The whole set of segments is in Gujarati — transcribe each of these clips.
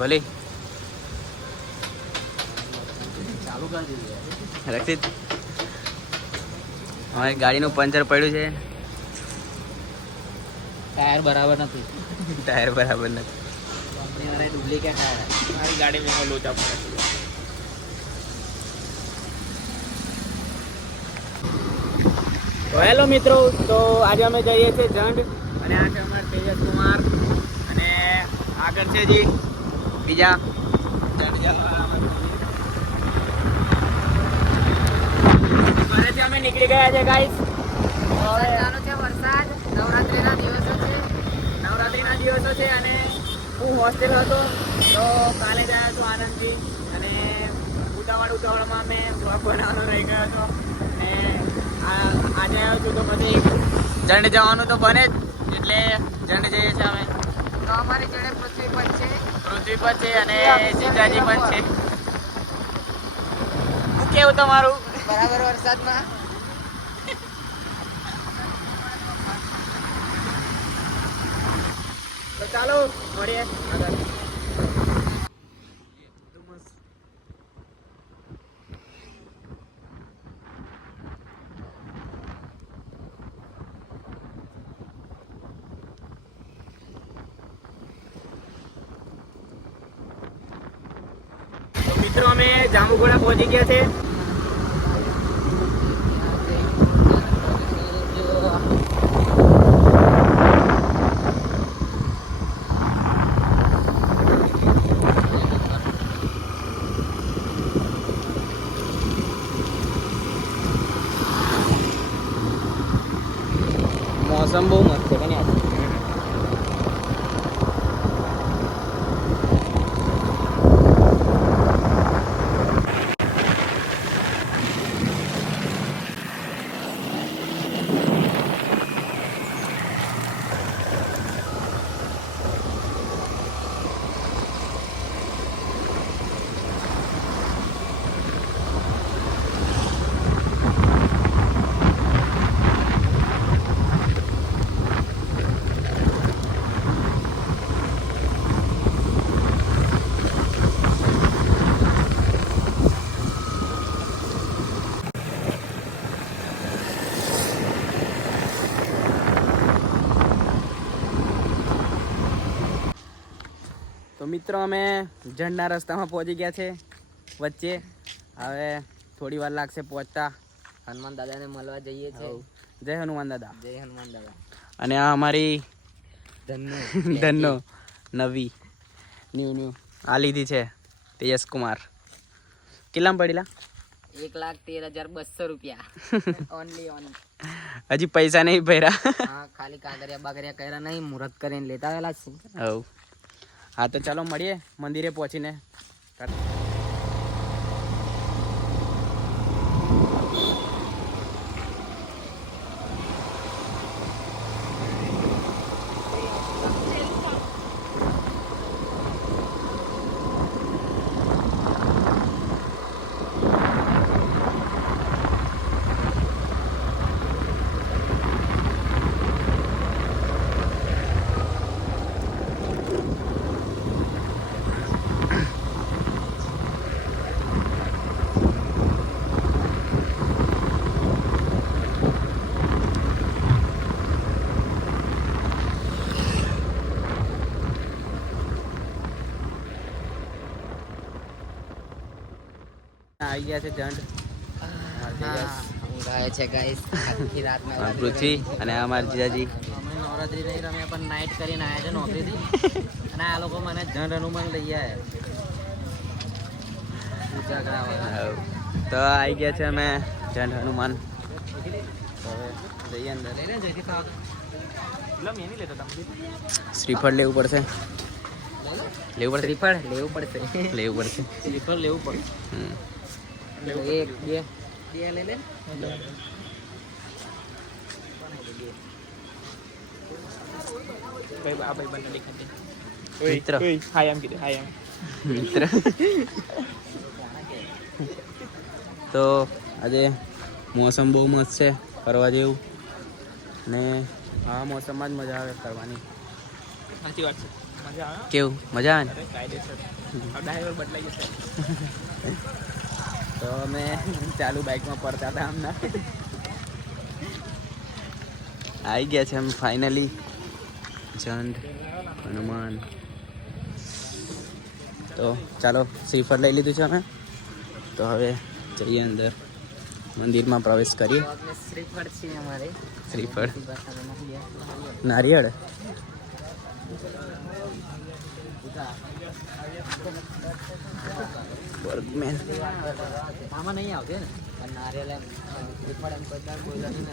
ભલે ચાલુ કરી દીધી રક્ષિત અમારી ગાડીનું પંચર પડ્યું છે. ટાયર બરાબર નથી. ટાયર બરાબર નથી. કંપનીવાળાએ ડુપ્લિકેટ ટાયર મારી ગાડીમાં લોચા પડે. હેલો મિત્રો, તો આજે અમે જઈએ છીએ જંડ અને આ છે અમારા તેજસ કુમાર અને આગળ છે જી બીજા જંડ ઘરેથી અમે નીકળી ગયા છે ગાઈસ. ચાલુ છે વરસાદ. નવરાત્રીના દિવસો છે અને હું હોસ્ટેલ હતો તો કાલે ગયા હતો આનંદથી અને ઉતાવળમાં અમે બ્લોગ બનાવવાનો રહી ગયો હતો અને આજે આવ્યો છું તો પછી જંડ જવાનું તો બને જ એટલે જંડ જઈએ છીએ અમે. તો અમારી જોડે પૃથ્વી પર છે અને જીજાજી પણ છે. શું કેવું તમારું? બરાબર વરસાદમાં. તો ચાલો મળીએ આગળ. મિત્રો અમે જાંબુઘોડા પહોંચી ગયા છે. મોસમ બહુ મસ્ત છે કે નહીં? તો મિત્રો અમે જંડના રસ્તામાં પહોંચી ગયા છે વચ્ચે. હવે થોડી વાર લાગશે પહોંચતા. હનુમાન દાદાને મળવા જઈએ છીએ. જય હનુમાન દાદા. જય હનુમાન દાદા. અને આ અમારી ધનનો નવી ન્યૂ આ લીધી છે તેજસ કુમાર. કેટલામાં પડેલા? 1,13,200 રૂપિયા. Only on. હજી પૈસા નહીં ભર્યા. હા, ખાલી કાગરિયા બાગરિયા કર્યા નહીં, મુહૂર્ત કરીને લેતા આવેલા છે. હવ હા તો ચાલો મળીએ મંદિરે પહોંચીને. આવી ગયા છે જંડ. ઊંઘાય છે ગાઈસ. આખી રાત પૃથ્વી અને અમારા જીજાજી. અમે નવરાત્રી નહીં રમ્યા પણ નાઇટ કરીને આવ્યા છે નોકરીથી. અને આ લોકો મને જંડ હનુમાન લઈ આવ્યા પૂજા કરાવવા. તો આવી ગયા છે અમે જંડ હનુમાન. હવે જઈએ અંદર. શ્રીફળ લેવું પડશે. લેવું પડશે. સ્લીપર લેવું પડે. એક બે લઈ લે. મિત્ર તો આજે મોસમ બહુ મસ્ત છે ફરવા જેવું ને આ મોસમમાં જ મજા આવે ફરવાની. સાચી વાત છે, મજા આવે. કેવું મજા આવે ને? અરે કાયદેસર ડ્રાઈવર બદલાઈ જશે. તો અમે ચાલુ બાઇકમાં પડતા હતા આમના આવી ગયા છે એમ ફાઇનલી જંડ હનુમાન. તો ચાલો શ્રીફળ લઈ લીધું છે અમે, તો હવે જઈએ અંદર મંદિરમાં પ્રવેશ કરીએ. શ્રીફળ છે અમારે. શ્રીફળ નારિયેળ વર્કમેન આમાં નહીં આવતી ને નારિયેલ એમ શ્રીફળ એમ બધા બોલવાની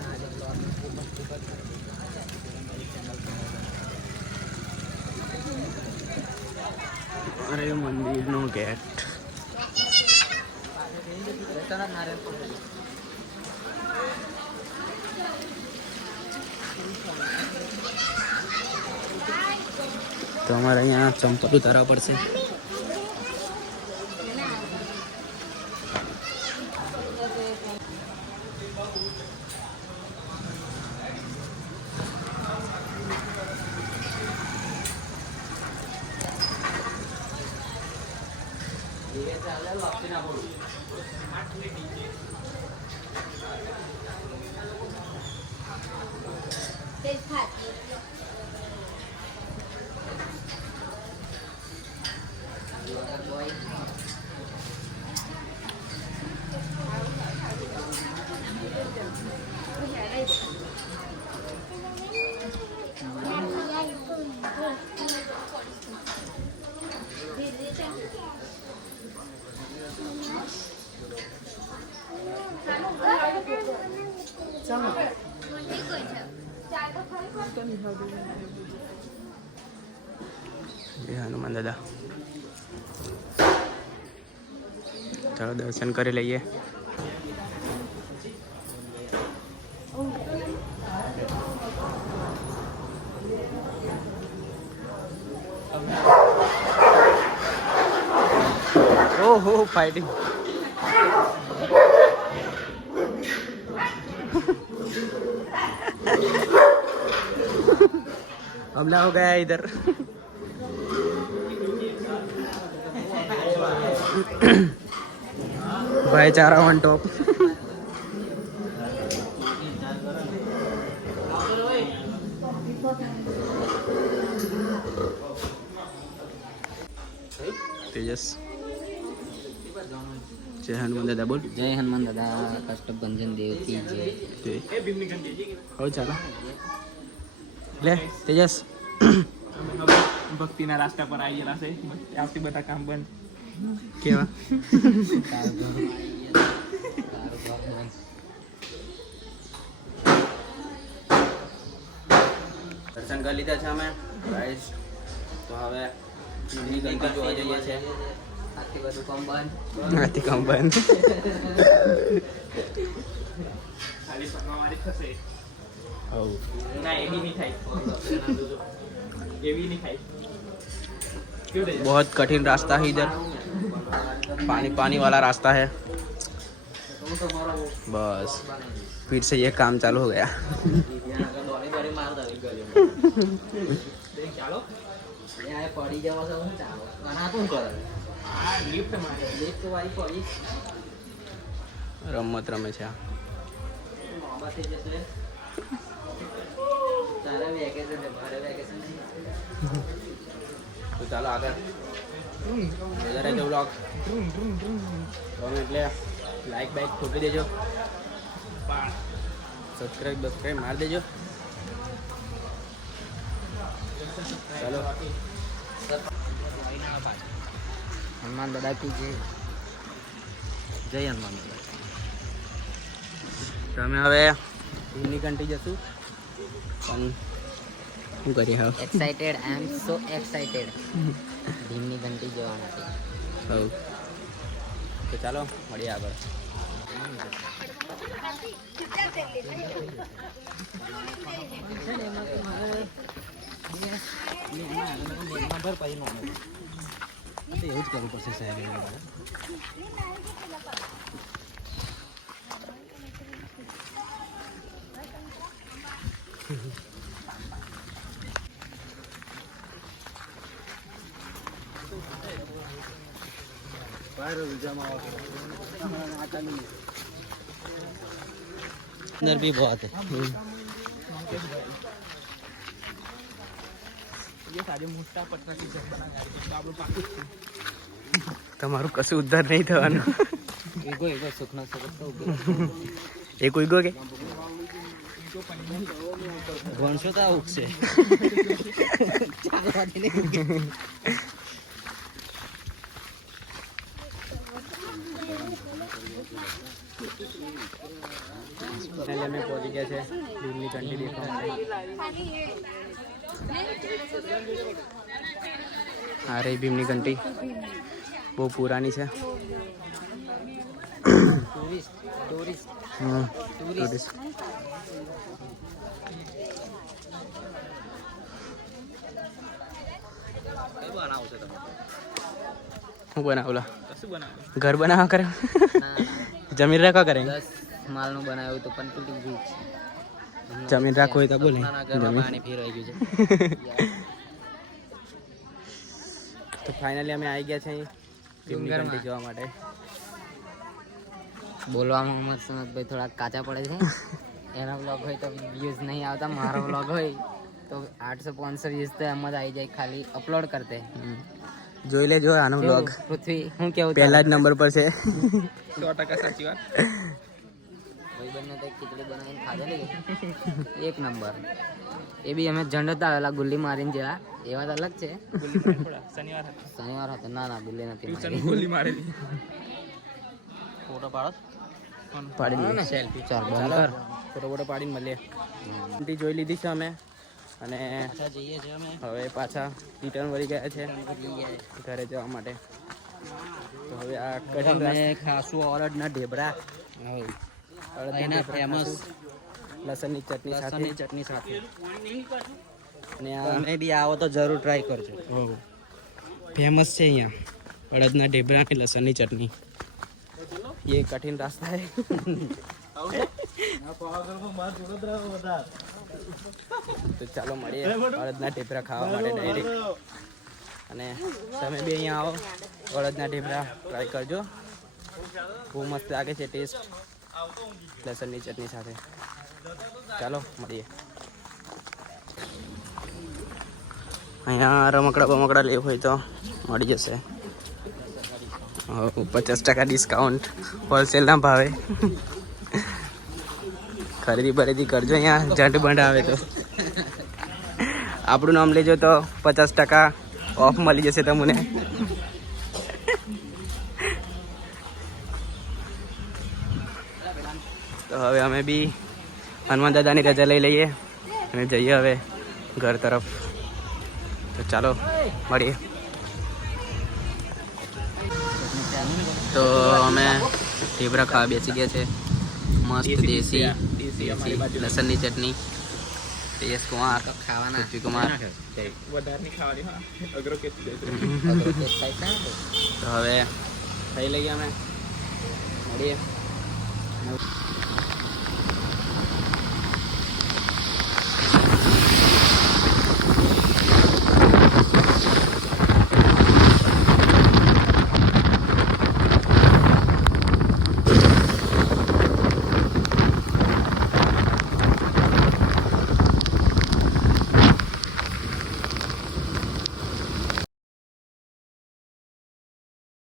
અરે મંદિરનો ગેટ. તો અમારે અહીંયા ચંપલ ઉતારવા પડશે. હનુમાન દાદા, ચાલો દર્શન કરી લઈએ. ઓહો फाइटिंग हमला हो गया इधर. भाईचारा ऑन टॉप. तेजस जय हनुमान दादा बोल. જય હનુમાન દાદા, કષ્ટભંજન દેવ કી જય. हो चला ले तेजस. ભક્તિના રાસ્તા પર આવી ગયેલા છે, ત્યાંથી બધા કામ બંધ. કેવા દર્શન કરી લીધા છે અમે ગાઈસ. તો હવે ઘંટી જોવા જઈએ છે. આથી બધું કામ બંધ. આથી કામ બંધ. ખાલી ફરમાવાળી થશે. હવ ના એવી નહીં થાય, એવી નહીં થાય. क्यों रे? बहुत कठिन रास्ता है इधर, पानी पानी वाला रास्ता है. बस फिर से ये काम चालू हो गया. ચાલો અહીંયા પડી જવા છે હું ચાલો અને આ શું કરે? આ લિફ્ટ મારે. લિફ્ટ વાળી પડી રમત રમે છે આ. મોંબા થઈ જશે. તારે વેકેશન છે, મારે વેકેશન નહીં. તો ચાલો આગળ વધારે જો બ્લોગ એટલે લાઈક બાઈક ઠોકી દેજો, સબસ્ક્રાઈબ મારી દેજો. ચાલો હનુમાન દાદા કી જય. જય હનુમાન દાદા. તો અમે હવે ભીમની ઘંટી જશું, પણ શું કરીએ હવે. એક્સાઇટેડ, આઈ એમ સો એક્સાઇટેડ ભીમની ઘંટી જોવા માટે. હવ તો ચાલો મળીએ આગળ. એવું જ કરવું પડશે સાહેબ. अंदर भी बहुत है. તમારું કશું ઉદ્ધાર નહીં થવાનું. એગો એગો સુખનો સુખ તો એ કોઈ ગો કે ભણશો તો આ ઉગશે. અમે પહોંચી ગયા છે ભીમની ઘંટી દેખવા માટે. આ રહી ભીમની ઘંટી, બહુ પુરાની છે. Tourist tourist. શું બનાવલા? ઘર બનાવવા કરે? જમીન રાખવા કરે? 10 માળનું બનાવ્યું તો પણ તૂટી ગયું છે. જમીન રાખવું હોય તો બોલે. ઘરમાં પાણી ફેરવાઈ ગયું છે. તો ફાઇનલી અમે આવી ગયા છે અહીં ભીમની ઘંટી જોવા માટે. બોલવામાં મોહમ્મદ સનતભાઈ થોડા કાચા પડે છે. એના બ્લોગ હોય તો વ્યૂઝ નહીં આવતા, મારો બ્લોગ હોય તો 800-500 વ્યૂઝ તો એમ જ આવી જાય ખાલી અપલોડ કરતે. જોઈ લેજો આનો બ્લોગ. પૃથ્વી હું કેવું પહેલા જ નંબર પર છે. 100% સાચી વાત. ભાઈબંધને તો ખીચડી બનાવીને ખાધેલી એક નંબર. એ બી અમે ઝંડતા આવેલા ગુલ્લી મારીને જેવા, એ વાત અલગ છે. શનિવાર હતો. ના ગુલ્લી નથી મારી. ફોટો પાડો. પાડી લે. સેલ્ફી ચાલ બંધ ચાલો કર. ફોટો પાડીને મળીએ. ઘંટી જોઈ લીધી છે અમે અને જઈએ છીએ અમે હવે પાછા રિટર્ન વળી ગયા છે ઘરે જવા માટે. તો હવે આ કઠિન ખાસું ઓરડના ઢેબરા એના ફેમસ લસણની ચટણી સાથે. લસણની ચટણી સાથે. અને આ તમે બી આવો તો જરૂર ટ્રાય કરજો. फेमस है यहाँ अड़दना ढेबरा की लहसुन की चटनी. ये कठिन रास्ता है. તો ચાલો મળીએ અડદના ઢેબરા ખાવા માટે ડાયરેક્ટ. અને તમે બી અહીંયા આવો, અડદના ઢેબરા ટ્રાય કરજો, બહુ મસ્ત લાગે છે ટેસ્ટ લસણની ચટણી સાથે. ચાલો મળીએ. અહીંયા રમકડા બમકડા લેવું હોય તો મળી જશે. 50% ડિસ્કાઉન્ટ હોલસેલના ભાવે. ખરીદી બરીદી કરજો, અહીંયા ઝંડ બંધ આવે તો. આપણું નામ લેજો તો 50% ઓફ મળી જશે તમને. તો હવે અમે બી હનુમાન દાદાની રજા લઈ લઈએ અને જઈએ હવે ઘર તરફ. તો ચાલો મળીએ. તો અમે ઢેબરા ખાવા બેસી ગયા છે. મસ્ત દેશી લસણની ચટણી. તેજસ કુમાર, ખાવાના પૃથ્વી કુમાર. વધારની ખાવાની હા અઘરો કે તો હવે ખાઈ લઈએ અમે, મળીએ.